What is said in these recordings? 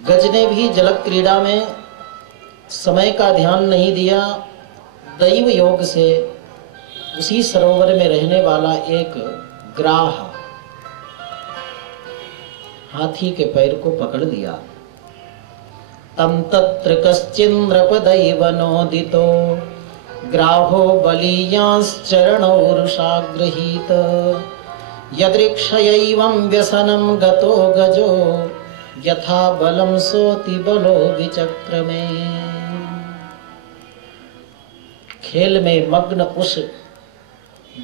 गज ने भी जल क्रीड़ा में समय का ध्यान नहीं दिया। दैव योग से उसी सरोवर में रहने वाला एक ग्राह हाथी के पैर को पकड़ लिया। तम तत्र कश्चिन्द्रपदैव नोदितो ग्राहो बलीयांश्चरणोरुषा गृहीत यदृक्षयैवं व्यसनं गतो गजो यथा बलं सोति बलो विचक्रमे। खेल में मग्न उस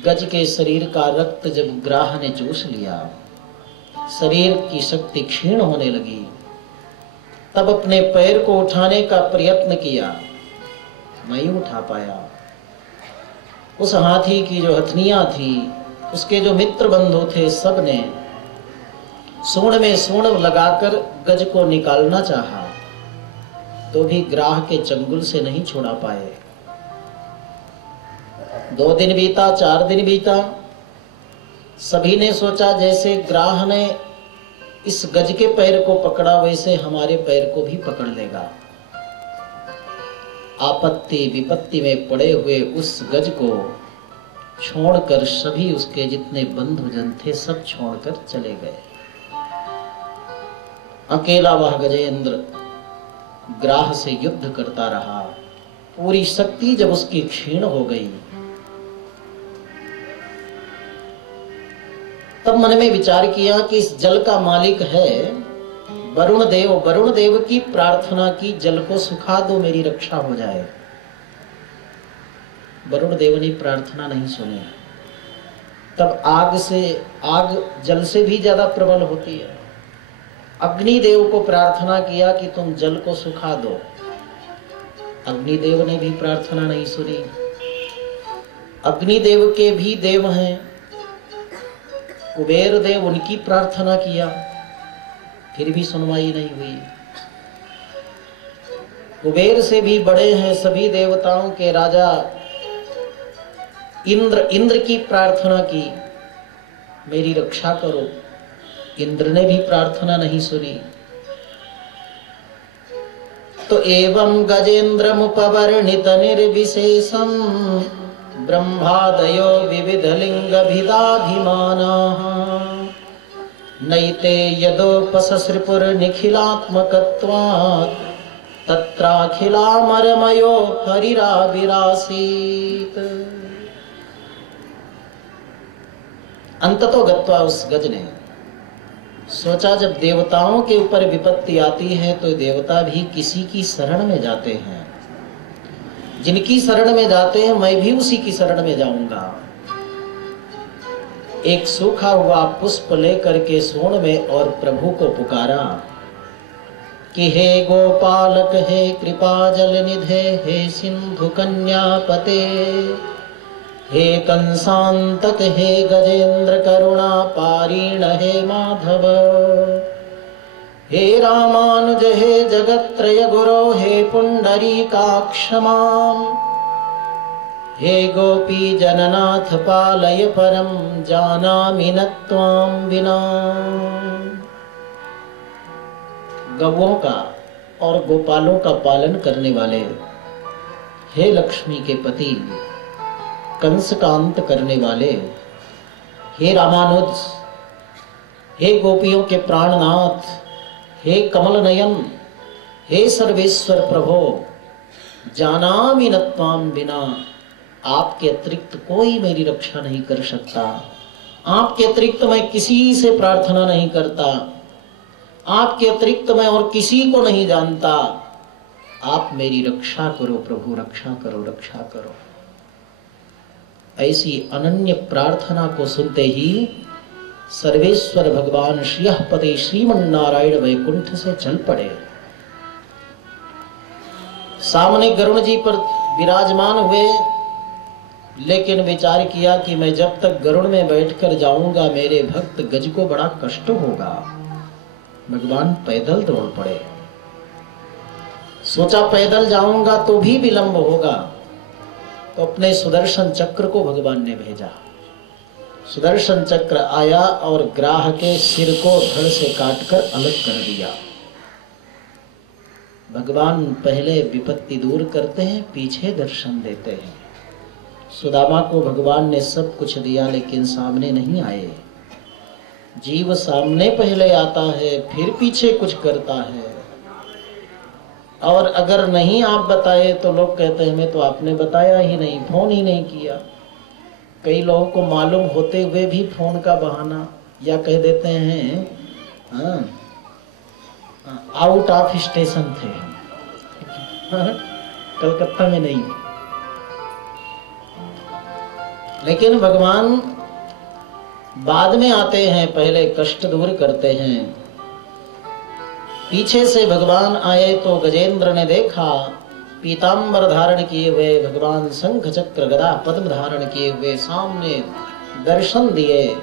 गज के शरीर का रक्त जब ग्राह ने चूस लिया, शरीर की शक्ति क्षीण होने लगी। तब अपने पैर को उठाने का प्रयत्न किया, नहीं उठा पाया। उस हाथी की जो हथनियां थी, उसके जो मित्र बंधु थे, सब ने सूंड में सूंड लगाकर गज को निकालना चाहा, तो भी ग्राह के चंगुल से नहीं छोड़ा पाए। 2 दिन बीता, 4 दिन बीता। सभी ने सोचा जैसे ग्राह ने इस गज के पैर को पकड़ा, वैसे हमारे पैर को भी पकड़ लेगा। आपत्ति विपत्ति में पड़े हुए उस गज को छोड़कर सभी उसके जितने बंधुजन थे सब छोड़कर चले गए। अकेला वह गजेंद्र ग्राह से युद्ध करता रहा। पूरी शक्ति जब उसकी क्षीण हो गई, तब मन में विचार किया कि इस जल का मालिक है वरुण देव। वरुण देव की प्रार्थना की, जल को सुखा दो, मेरी रक्षा हो जाए। वरुण देव ने प्रार्थना नहीं सुनी। तब आग जल से भी ज्यादा प्रबल होती है। अग्निदेव को प्रार्थना किया कि तुम जल को सुखा दो। अग्निदेव ने भी प्रार्थना नहीं सुनी। अग्निदेव के भी देव हैं कुबेर देव, उनकी प्रार्थना किया, फिर भी सुनवाई नहीं हुई। कुबेर से भी बड़े हैं सभी देवताओं के राजा इंद्र की प्रार्थना की, मेरी रक्षा करो। इंद्र ने भी प्रार्थना नहीं सुनी। तो एवं गजेन्द्रमुपवर्णित निर्विशेषम ब्रह्मादयो विविधलिङ्गभिदाभिमानाः नैते यदोपससृपुर्निखिलात्मकत्वात् तत्राखिलामरमयो हरिराविरासीत्। अंततो गत्वा उस गज ने सोचा, जब देवताओं के ऊपर विपत्ति आती है तो देवता भी किसी की शरण में जाते हैं। जिनकी शरण में जाते हैं मैं भी उसी की शरण में जाऊंगा। एक सूखा हुआ पुष्प लेकर के सूंड में और प्रभु को पुकारा कि हे गोपालक, हे कृपा जल निधे, हे सिंधु कन्यापते, हे कंसांतक, हे गजेंद्र करुणा पारीण, हे माधव, हे रामानुज, हे जगत्त्रय गुरो, हे पुंडरीकाक्ष मां, हे गोपी जननाथ पालय परम जानामि न त्वां विना। गवों का और गोपालों का पालन करने वाले, हे लक्ष्मी के पति, कंस का अंत करने वाले, हे रामानुज, हे गोपियों के प्राणनाथ, हे कमल नयन, हे सर्वेश्वर प्रभो, जानामि न त्वां विना, आपके अतिरिक्त कोई मेरी रक्षा नहीं कर सकता। आपके अतिरिक्त मैं किसी से प्रार्थना नहीं करता। आपके अतिरिक्त मैं और किसी को नहीं जानता। आप मेरी रक्षा करो प्रभु, रक्षा करो, रक्षा करो। ऐसी अनन्य प्रार्थना को सुनते ही सर्वेश्वर भगवान श्रीहपति श्रीमन्नारायण वैकुंठ से चल पड़े। सामने गरुड़ जी पर विराजमान हुए, लेकिन विचार किया कि मैं जब तक गरुड़ में बैठकर जाऊंगा मेरे भक्त गज को बड़ा कष्ट होगा। भगवान पैदल दौड़ पड़े। सोचा पैदल जाऊंगा तो भी विलंब होगा, तो अपने सुदर्शन चक्र को भगवान ने भेजा। सुदर्शन चक्र आया और ग्राह के सिर को धड़ से काटकर अलग कर दिया। भगवान पहले विपत्ति दूर करते हैं, पीछे दर्शन देते हैं। सुदामा को भगवान ने सब कुछ दिया लेकिन सामने नहीं आए। जीव सामने पहले आता है, फिर पीछे कुछ करता है। और अगर नहीं आप बताए तो लोग कहते हैं हमें तो आपने बताया ही नहीं, फोन ही नहीं किया। कई लोगों को मालूम होते हुए भी फोन का बहाना, या कह देते हैं आउट ऑफ स्टेशन थे, कलकत्ता में नहीं। लेकिन भगवान बाद में आते हैं, पहले कष्ट दूर करते हैं। पीछे से भगवान आए तो गजेंद्र ने देखा पीतांबर धारण किए हुए भगवान शंख चक्र गदा पद्म धारण किए हुए सामने दर्शन दिए।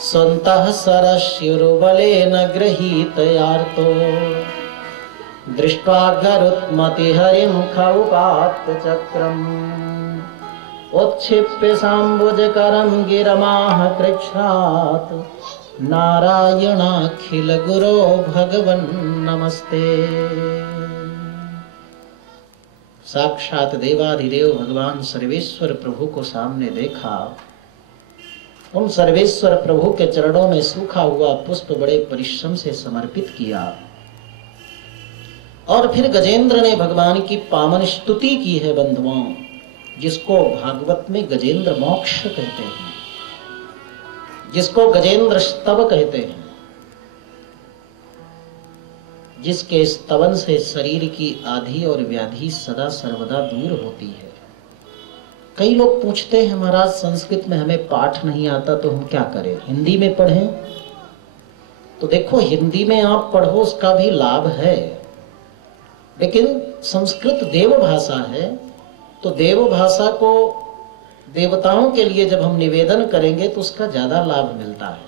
स्वन्तः सरस्युर्बलेन गृहीतयार्तो दृष्ट्वा गरुत्मति हरिं खौपात्य चक्रम् उत्क्षिप्य साम्बुजकरं गिरमाह कृच्छ्रात् नारायणाखिल गुरो भगवन् नमस्ते। साक्षात देवाधिदेव भगवान सर्वेश्वर प्रभु को सामने देखा। उन सर्वेश्वर प्रभु के चरणों में सूखा हुआ पुष्प बड़े परिश्रम से समर्पित किया। और फिर गजेंद्र ने भगवान की पावन स्तुति की है बंधुओं, जिसको भागवत में गजेंद्र मोक्ष कहते हैं, जिसको गजेंद्र स्तव कहते हैं, जिसके स्तवन से शरीर की आधि और व्याधि सदा सर्वदा दूर होती है। कई लोग पूछते हैं महाराज संस्कृत में हमें पाठ नहीं आता तो हम क्या करें, हिंदी में पढ़ें? तो देखो हिंदी में आप पढ़ो उसका भी लाभ है, लेकिन संस्कृत देव भाषा है, तो देव भाषा को देवताओं के लिए जब हम निवेदन करेंगे तो उसका ज्यादा लाभ मिलता है।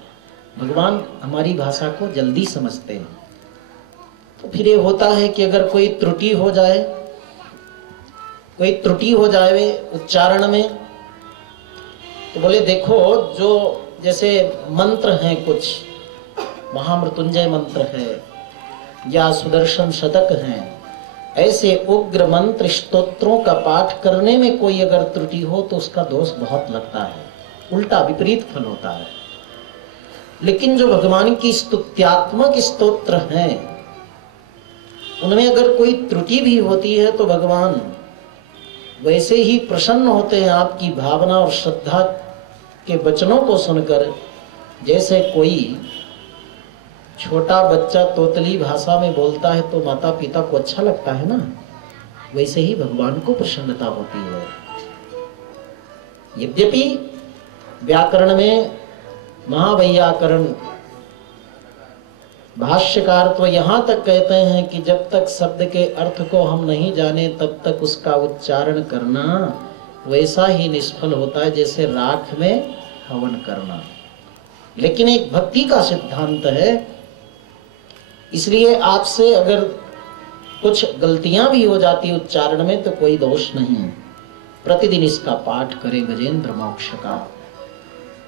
भगवान हमारी भाषा को जल्दी समझते हैं। तो फिर ये होता है कि अगर कोई त्रुटि हो जाए, कोई त्रुटि हो जाए उच्चारण में, तो बोले देखो जो जैसे मंत्र हैं, कुछ महामृत्युंजय मंत्र है या सुदर्शन शतक हैं, ऐसे उग्र मंत्र स्तोत्रों का पाठ करने में कोई अगर त्रुटि हो तो उसका दोष बहुत लगता है, उल्टा विपरीत फल होता है। लेकिन जो भगवान की स्तुत्यात्मक स्तोत्र हैं, उनमें अगर कोई त्रुटि भी होती है तो भगवान वैसे ही प्रसन्न होते हैं आपकी भावना और श्रद्धा के वचनों को सुनकर। जैसे कोई छोटा बच्चा तोतली भाषा में बोलता है तो माता पिता को अच्छा लगता है ना, वैसे ही भगवान को प्रसन्नता होती है। यद्यपि व्याकरण में महावैयाकरण भाष्यकार तो यहां तक कहते हैं कि जब तक शब्द के अर्थ को हम नहीं जाने तब तक उसका उच्चारण करना वैसा ही निष्फल होता है जैसे राख में हवन करना। लेकिन एक भक्ति का सिद्धांत है, इसलिए आपसे अगर कुछ गलतियां भी हो जाती उच्चारण में तो कोई दोष नहीं। प्रतिदिन इसका पाठ करें गजेंद्र मोक्ष का।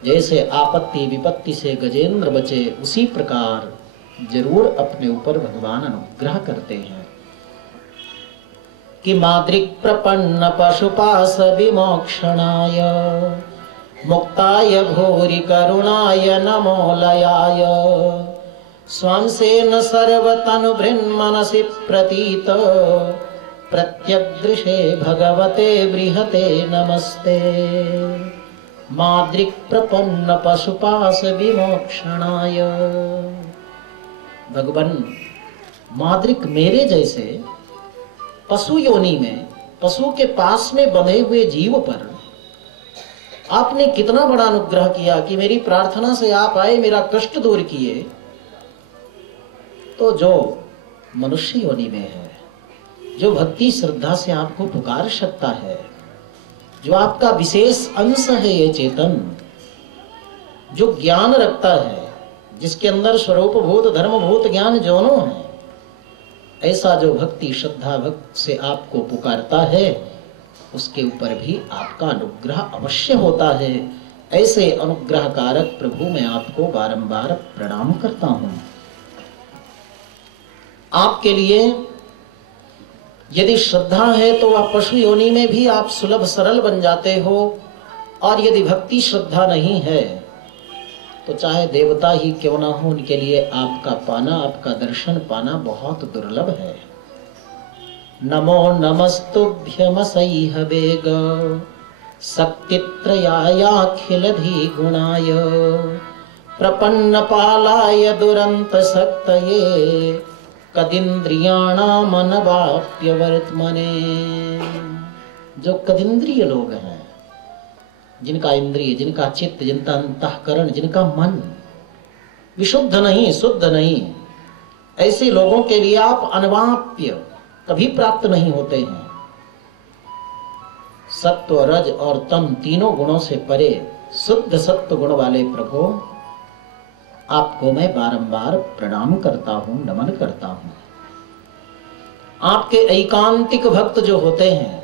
जैसे आपत्ति विपत्ति से गजेंद्र बचे, उसी प्रकार जरूर अपने ऊपर भगवान अनुग्रह करते हैं। कि माद्रिक प्रपन्न पशुपास विमोक्षणाय मुक्ताय भूरि करुणाय नमो लयाय स्वांसेन सर्वतनु बृन्मनसि प्रतीत प्रत्यग्दृशे भगवते बृहते नमस्ते। माद्रिक प्रपन्न पशुपास विमोक्षणाय। भगवान माद्रिक मेरे जैसे पशु योनि में, पशु के पास में बंधे हुए जीव पर आपने कितना बड़ा अनुग्रह किया कि मेरी प्रार्थना से आप आए, मेरा कष्ट दूर किए। तो जो मनुष्य योनि में है, जो भक्ति श्रद्धा से आपको पुकार सकता है, जो आपका विशेष अंश है, ये चेतन जो ज्ञान रखता है, जिसके अंदर स्वरूप भूत धर्म भूत ज्ञान दोनों है, ऐसा जो भक्ति श्रद्धा भक्त से आपको पुकारता है, उसके ऊपर भी आपका अनुग्रह अवश्य होता है। ऐसे अनुग्रह कारक प्रभु मैं आपको बारंबार प्रणाम करता हूं। आपके लिए यदि श्रद्धा है तो वह पशु योनि में भी आप सुलभ सरल बन जाते हो, और यदि भक्ति श्रद्धा नहीं है तो चाहे देवता ही क्यों ना हो, उनके लिए आपका पाना, आपका दर्शन पाना बहुत दुर्लभ है। नमो नमस्तुभ्यमसैह वेग शक्तित्रयायाखिलधी गुणाय प्रपन्न पालाय दुरंत शक्तये कदिंद्रियाणाम अनवाप्य वर्तमने। जो कदिंद्रिय लोग हैं, जिनका इंद्रिय, जिनका चित्त, जिनका अंतःकरण, जिनका मन विशुद्ध नहीं, शुद्ध नहीं, ऐसे लोगों के लिए आप अनवाप्य कभी प्राप्त नहीं होते हैं। सत्व, रज और तम तीनों गुणों से परे शुद्ध सत्व गुण वाले प्रभु, आपको मैं बारंबार प्रणाम करता हूं, नमन करता हूं। आपके ऐकांतिक भक्त जो होते हैं,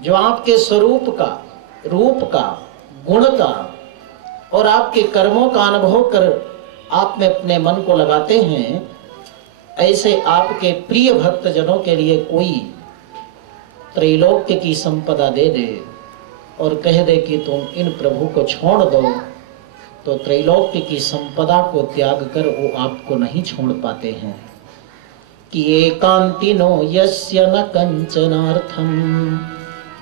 जो आपके स्वरूप का, रूप का, गुण का और आपके कर्मों का अनुभव कर आप में अपने मन को लगाते हैं, ऐसे आपके प्रिय भक्त जनों के लिए कोई त्रैलोक्य की संपदा दे दे और कह दे कि तुम इन प्रभु को छोड़ दो, तो त्रैलोक्य की संपदा को त्याग कर वो आपको नहीं छोड़ पाते हैं। कि एकांतिनो यस्य न कंचनार्थम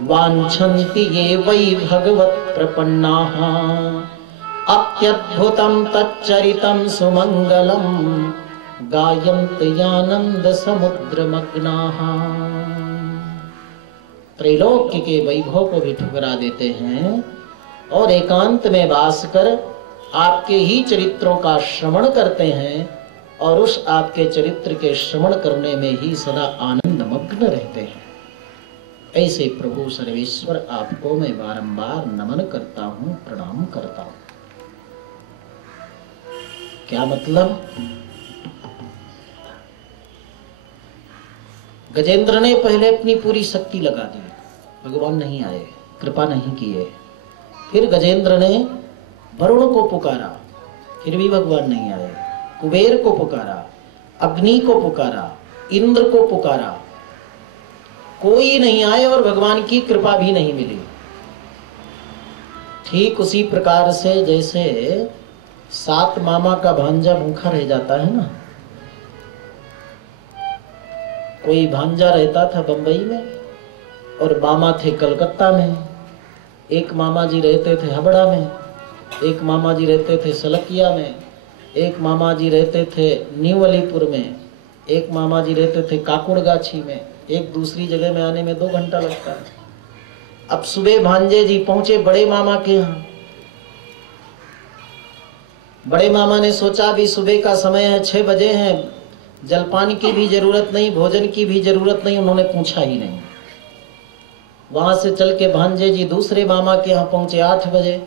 वांछन्ति ये वै भगवत् प्रपन्नाः अत्यद्भुतं तच्चरितं सुमंगलम गायन्ति आनंद समुद्रमग्नाः। त्रैलोक्य के वैभव को भी ठुकरा देते हैं और एकांत में वास कर आपके ही चरित्रों का श्रवण करते हैं और उस आपके चरित्र के श्रवण करने में ही सदा आनंद मग्न रहते हैं। ऐसे प्रभु सर्वेश्वर आपको मैं बारंबार नमन करता हूं, प्रणाम करता हूं। क्या मतलब? गजेंद्र ने पहले अपनी पूरी शक्ति लगा दी, भगवान नहीं आए, कृपा नहीं किए। फिर गजेंद्र ने वरुण को पुकारा, फिर भी भगवान नहीं आए। कुबेर को पुकारा, अग्नि को पुकारा, इंद्र को पुकारा, कोई नहीं आए और भगवान की कृपा भी नहीं मिली। ठीक उसी प्रकार से जैसे 7 मामा का भांजा भूखा रह जाता है ना। कोई भांजा रहता था बंबई में और मामा थे कलकत्ता में, एक मामा जी रहते थे हावड़ा में, एक मामा जी रहते थे सलकिया में, एक मामा जी रहते थे न्यू अलीपुर में, एक मामा जी रहते थे काकुड़गाछी में। एक दूसरी जगह में आने में 2 घंटा लगता है। अब सुबह भांजे जी पहुंचे बड़े मामा के यहाँ। बड़े मामा ने सोचा भी सुबह का समय है, 6 बजे हैं, जलपान की भी जरूरत नहीं, भोजन की भी जरूरत नहीं। उन्होंने पूछा ही नहीं। वहां से चल के भांजे जी दूसरे मामा के यहाँ पहुंचे 8 बजे।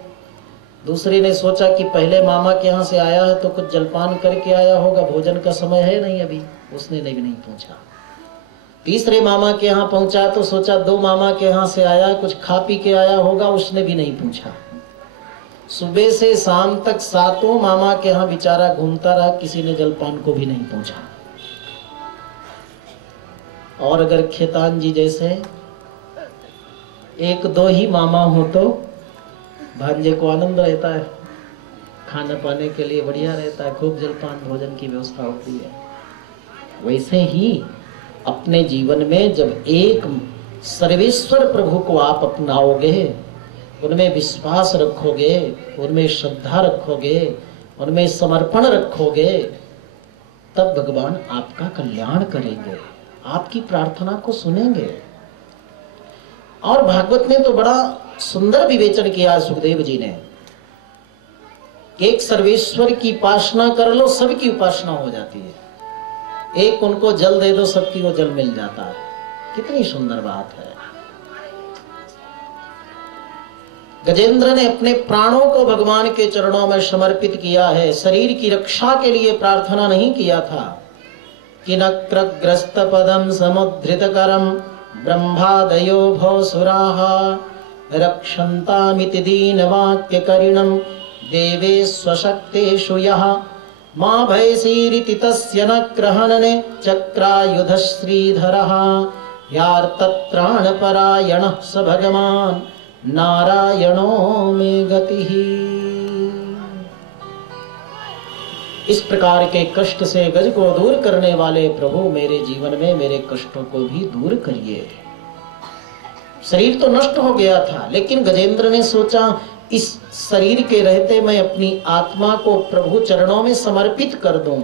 दूसरे ने सोचा कि पहले मामा के यहाँ से आया है तो कुछ जलपान करके आया होगा, भोजन का समय है नहीं अभी, उसने नहीं पूछा। तीसरे मामा के यहाँ पहुंचा तो सोचा 2 मामा के यहाँ से आया, कुछ खा पी के आया होगा, उसने भी नहीं पूछा। सुबह से शाम तक 7 मामा के यहाँ बेचारा घूमता रहा, किसी ने जलपान को भी नहीं पूछा। और अगर खेतान जी जैसे 1-2 ही मामा हो तो भांजे को आनंद रहता है, खाने पाने के लिए बढ़िया रहता है, खूब जलपान भोजन की व्यवस्था होती है। वैसे ही अपने जीवन में जब एक सर्वेश्वर प्रभु को आप अपनाओगे, उनमें विश्वास रखोगे, उनमें श्रद्धा रखोगे, उनमें समर्पण रखोगे, तब भगवान आपका कल्याण करेंगे, आपकी प्रार्थना को सुनेंगे। और भागवत में तो बड़ा सुंदर विवेचन किया सुखदेव जी ने। एक सर्वेश्वर की उपासना कर लो, सबकी उपासना हो जाती है। एक उनको जल दे दो, सबकी वो जल मिल जाता है। कितनी सुंदर बात है। गजेंद्र ने अपने प्राणों को भगवान के चरणों में समर्पित किया है। शरीर की रक्षा के लिए प्रार्थना नहीं किया था कि नक्रग्रस्त पदम समुद्रित करम ब्रह्मादयो भवसुराः रक्षन्तामिति दीनवाक्य करिणम देवे स्वशक्तेषु यः मां भयसीरिति तस्य न ग्रहणने चक्रायुध श्रीधरः यार्तत्राणपरायणः स भगवान् नारायणो मे गतिः। इस प्रकार के कष्ट से गज को दूर करने वाले प्रभु मेरे जीवन में मेरे कष्टों को भी दूर करिए। शरीर तो नष्ट हो गया था, लेकिन गजेंद्र ने सोचा इस शरीर के रहते मैं अपनी आत्मा को प्रभु चरणों में समर्पित कर दूं।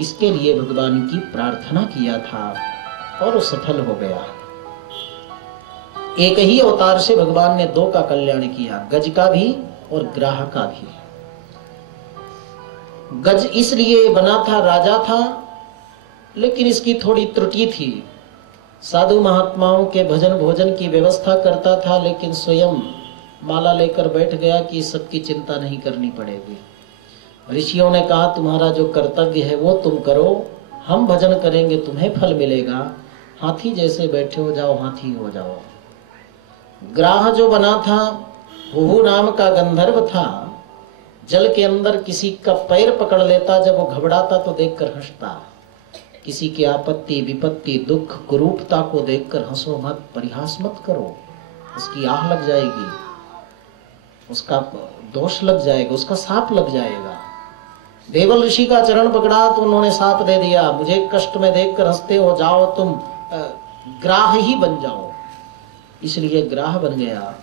इसके लिए भगवान की प्रार्थना किया था और वो सफल हो गया। एक ही अवतार से भगवान ने दो का कल्याण किया, गज का भी और ग्राह का भी। गज इसलिए बना था, राजा था, लेकिन इसकी थोड़ी त्रुटि थी। साधु महात्माओं के भजन भोजन की व्यवस्था करता था, लेकिन स्वयं माला लेकर बैठ गया कि सबकी चिंता नहीं करनी पड़ेगी। ऋषियों ने कहा तुम्हारा जो कर्तव्य है वो तुम करो, हम भजन करेंगे, तुम्हें फल मिलेगा। हाथी जैसे बैठे हो जाओ, हाथी हो जाओ। ग्राह जो बना था, हुहु नाम का गंधर्व था, जल के अंदर किसी का पैर पकड़ लेता, जब वो घबराता तो देखकर हंसता। किसी की आपत्ति विपत्ति दुख कुरूपता को देखकर हंसो मत, परिहास मत करो, उसकी आह लग जाएगी, उसका दोष लग जाएगा, उसका साप लग जाएगा। देवल ऋषि का चरण पकड़ा तो उन्होंने साप दे दिया, मुझे कष्ट में देखकर हंसते हो, जाओ तुम ग्राह ही बन जाओ। इसलिए ग्राह बन गया।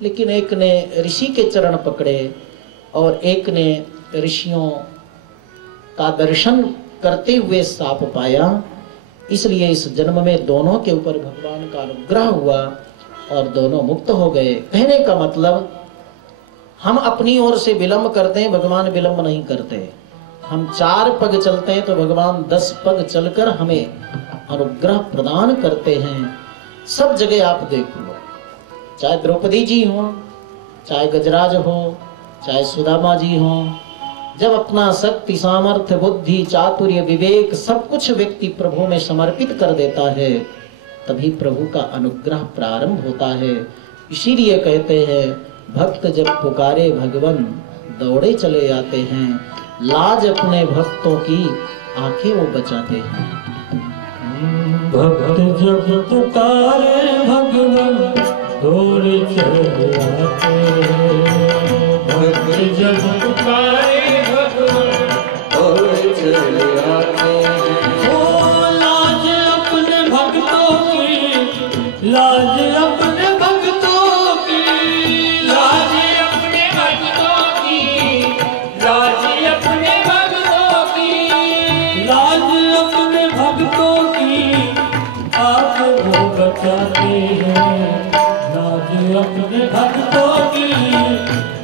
लेकिन एक ने ऋषि के चरण पकड़े और एक ने ऋषियों का दर्शन करते हुए साप पाया। इसलिए इस जन्म में दोनों के ऊपर भगवान का अनुग्रह हुआ और दोनों मुक्त हो गए। कहने का मतलब हम अपनी ओर से विलंब करते हैं, भगवान विलंब नहीं करते। हम 4 पग चलते हैं तो भगवान 10 पग चलकर हमें अनुग्रह प्रदान करते हैं। सब जगह आप देख लो, चाहे द्रौपदी जी हो, चाहे गजराज हो, चाहे सुदामा जी हो, जब अपना शक्ति सामर्थ्य बुद्धि चातुर्य विवेक सब कुछ व्यक्ति प्रभु में समर्पित कर देता है, तभी प्रभु का अनुग्रह प्रारंभ होता है। इसीलिए कहते हैं भक्त जब पुकारे भगवन दौड़े चले आते हैं, लाज अपने भक्तों की आंखें वो बचाते हैं। भक्त जब पुकारे भगवन दौड़े चले आते हैं, भक्त जब पुकारे भगवन दौड़े चले आते हैं। ओ लाज अपने भक्तों की, लाज अपने भक्तों की, लाज अपने भक्तों की, लाज अपने भक्तों की, लाज अपने भक्तों की आप वो बचाते हैं। लाज अपने भक्तों की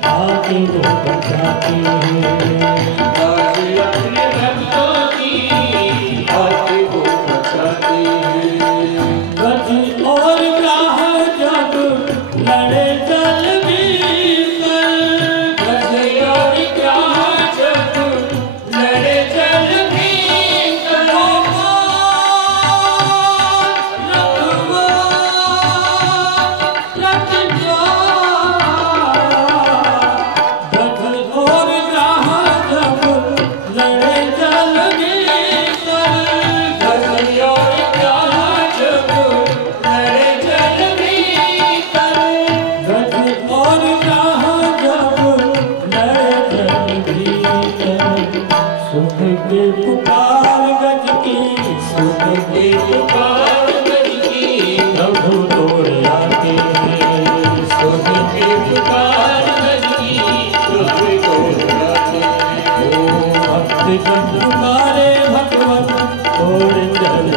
आप वो बचाते हैं। लाज अपने भक्तों की आप वो बचाते हैं। गज और ग्राह जब लड़े जल भीतर, गज और ग्राह जब लड़े जल भीतर, तुम्हारे भगवान और चल